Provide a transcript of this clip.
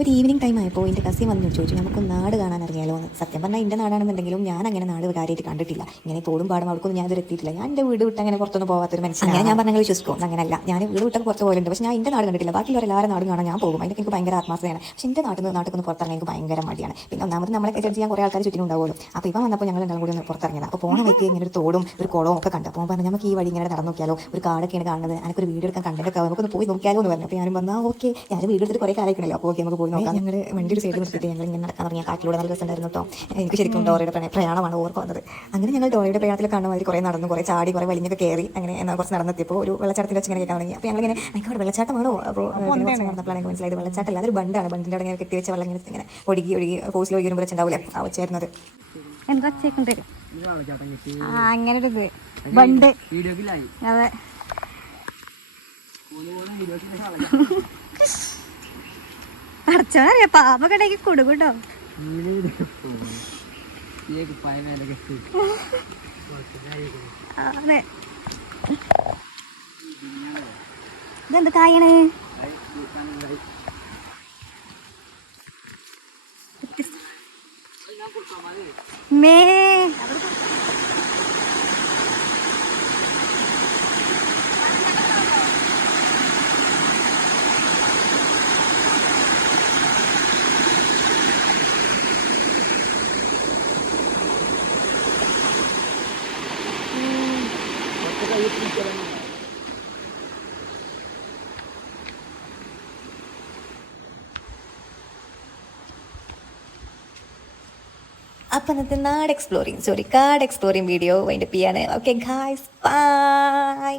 ഒരു evening time ആയപ്പോൾ എൻ്റെ കസിൻ വന്നു ചോദിച്ചു നമുക്ക് നാട് കാണാൻ അറിയാലോ എന്ന്. സത്യം പറഞ്ഞാൽ എൻ്റെ നാടാണെന്നുണ്ടെങ്കിലും ഞാൻ അങ്ങനെ നാട് കാര്യമായിട്ട് കണ്ടിട്ടില്ല. ഇങ്ങനെ തോടും പാടും അവർക്കൊന്നും ഞാൻ ഇതുവരെ എത്തിയിട്ടില്ല. ഞാൻ എൻ്റെ വീട് വിട്ട് അങ്ങനെ പുറത്തൊന്നും പോകാത്തൊരു മനുഷ്യൻ. ഞാൻ പറഞ്ഞാൽ വിശ്വസിക്കും അങ്ങനെയല്ല. ഞാൻ വീട് വിട്ടൊക്കെ പുറത്ത് പോലുണ്ട്. പക്ഷേ ഞാൻ എൻ്റെ നാട് കണ്ടിട്ടില്ല. ബാക്കിയുള്ള എല്ലാവരും നാടും കാണാൻ ഞാൻ പോകും. അതിനൊക്കെ എനിക്ക് ഭയങ്കര ആത്മാർത്ഥതയാണ്. പക്ഷേ എൻ്റെ നാട്ടിൽ പുറത്തിറങ്ങാൻ എനിക്ക് ഭയങ്കര മടിയാണ്. പിന്നെ ഒന്നാമത് നമ്മളെ ജഡ്ജ് ചെയ്യാൻ കുറേ ആൾക്കാർ ചുറ്റിനും ഉണ്ടാവുമല്ലോ. അപ്പോൾ ഇവ വന്നപ്പോൾ ഞങ്ങൾ രണ്ടാളും കൂടി ഒന്ന് പുറത്തിറങ്ങിയത്. അപ്പോൾ പോണ വഴിക്ക് ഇങ്ങനെ ഒരു തോടും ഒരു കുളവും ഒക്കെ കണ്ടു. അപ്പോൾ പറഞ്ഞു നമുക്ക് ഈ വഴി ഇങ്ങനെ നടന്നു നോക്കിയാലോ, ഒരു കാടൊക്കെയാണ് കാണുന്നത്, എനിക്കൊരു വീഡിയോ എടുക്കാൻ കണ്ടൊക്കെ നമുക്കൊന്ന് പോയി നോക്കിയാലോ എന്ന് പറഞ്ഞു. അപ്പോൾ ഞാനും പറഞ്ഞാൽ ഓക്കെ, ഞാൻ വീഡിയോ എടുത്തിട്ട് കുറേ കാലമായിക്കണല്ലോ, അപ്പോൾ ഓക്കെ നമുക്ക് പോയി നോക്കാം. ഞങ്ങൾ വണ്ടി ഒരു സൈഡിൽ നിർത്തിയിട്ട് ഞങ്ങൾ ഇങ്ങനെ നടക്കാൻ തുടങ്ങിയ കാറ്റിലൂടെ നല്ല രസമുണ്ടായിരുന്നു കേട്ടോ. എനിക്ക് ശരിക്കും ഡോറയുടെ പ്രയാണമാണ് ഓർമ്മ വന്നത്. അങ്ങനെ ഞങ്ങൾ ഡോറയുടെ പ്രയാണത്തിൽ കാണുന്ന മാതിരി കുറേ നടന്നു, കുറേ ചാടി, കുറേ വലിഞ്ഞൊക്കെ കയറി അങ്ങനെ കുറച്ച് നടന്നെത്തിയപ്പോൾ ഒരു വെള്ളച്ചാട്ടത്തിൽ വെച്ച് ഇങ്ങനെ കേൾക്കാൻ തുടങ്ങി. അപ്പോൾ ഞങ്ങളിങ്ങനെ എനിക്ക് അവിടെ വെള്ളച്ചാട്ടമാണോ, അപ്പോൾ നടന്നപ്പോഴാണ് എനിക്ക് മനസ്സിലായത് വെള്ളച്ചാട്ടമല്ല, അതൊരു ബണ്ടാണ്. ബണ്ടിൻ്റെ അവിടെ ഇങ്ങനെ കെട്ടി വെച്ച വെള്ളം ഇങ്ങനെ ഒഴുകി ഫോഴ്സിൽ ഒഴുകി വരുമ്പോൾ ഉണ്ടാവില്ലേ ആ വെച്ചായിരുന്നത്. അങ്ങനെ ഒരു ബണ്ട്, അതെ. അടച്ചോന്നറിയാ പാമ്പൊക്കെ കൊടുക്കൂട്ടോ. അതെ, ഇതെന്ത് കായാണ്? മേ അപ്പം ഇന്നത്തെ കാട് എക്സ്പ്ലോറിങ് വീഡിയോ വൈൻഡപ്പ് ചെയ്യാണ്. Okay guys, by.